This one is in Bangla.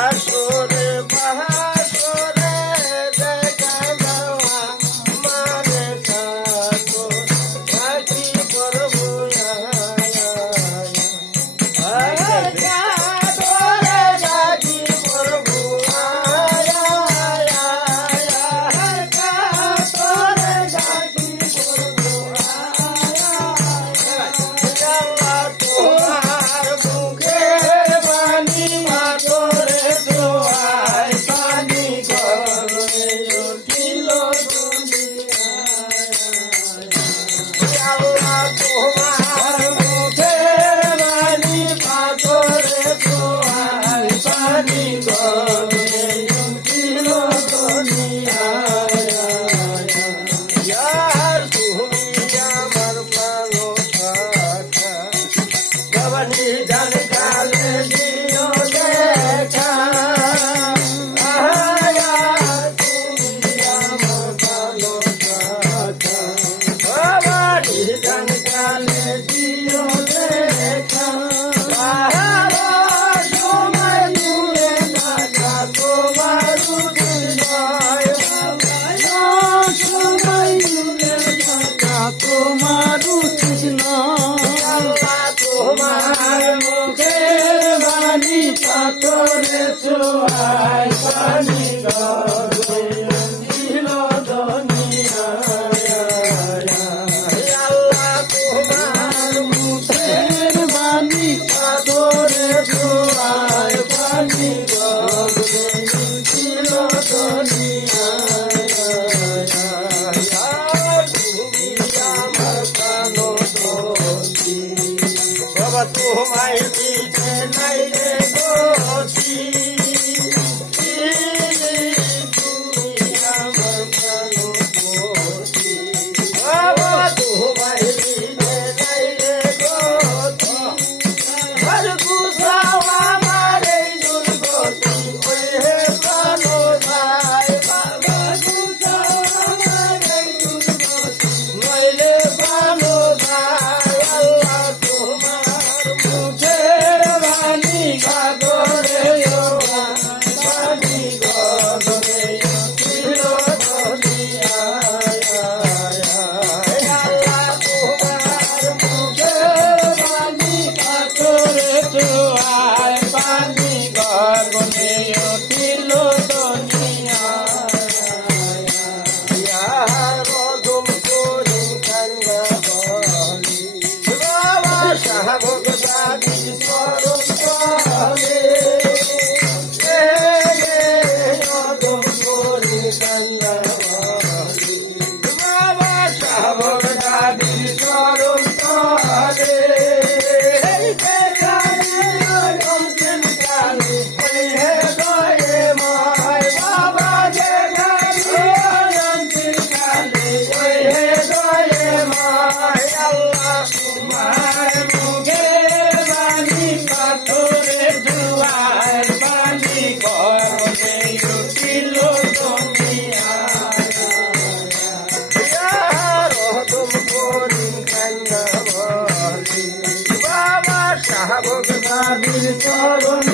আসরে বাহাসরে দেখা যাওয়া মারে সাথো থাকি করবো পাথরে ছোঁয়ায় পানি গড়ে দিল দুনিয়া আল্লাহ তোমার মুখের বাণী পাথরে ছোঁয়ায় পানি গড়ে দিল দুনিয়া তুমি আমার প্রাণ দোষী বাবা তোমায় দিতে নাই রে গতি তুমি আমার প্রাণ দোষী বাবা তোমায় দিতে নাই রে গতি আর বুঝাও আমার এই দুর্গতি ওই হে প্রাণ যায় বাবা বুঝাও আমার এই দুর্গতি নইলে প্রাণ যায় আল্লাহ তোমার মুখের বাণী গাগরে বাণী গগরে ছিল দুনিয়া আল্লাহ তোমার মুখের বাণী গাগরে ছোঁয়ায় বাণী গগরে ছিল দুনিয়া রদম করি কান্না বলি বাবা শাহবগ দাদি স্মরণ করে রদম করি কান্না বলি বাবা শাহবগ দাদি স্মরণ করে শাহবগ দাদির চরণ